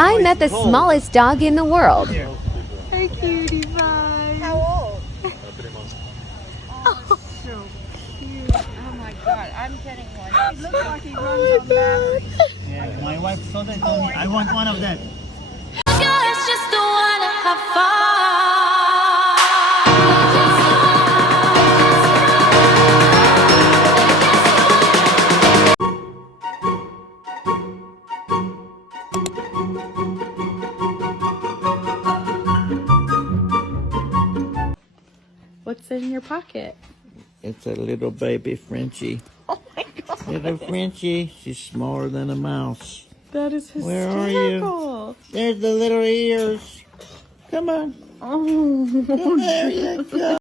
I met the smallest dog in the world. Hey, cutie pie. How old? 3 months. Oh, so cute. Oh my God, I'm getting one. He looks like he runs on batteries. Yeah, my wife saw that and told me, I want one of that. What's in your pocket? It's a little baby Frenchie. Oh my God. Little Frenchie. She's smaller than a mouse. That is Where are hysterical. There's the little ears. Come on. Oh. There you go.